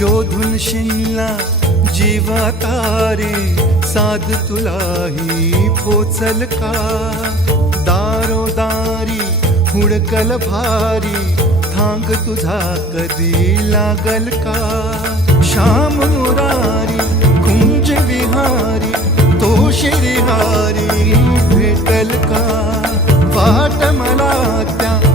शोधून शिनला जीवा तारे, साध तुलाही पोचल का? दारोदारी हुडकल भारी, थांग तुझा कधी लागल का? श्याम मुरारी कुंज विहारी, तो शिरिहारी भेटल का? वाट मला त्या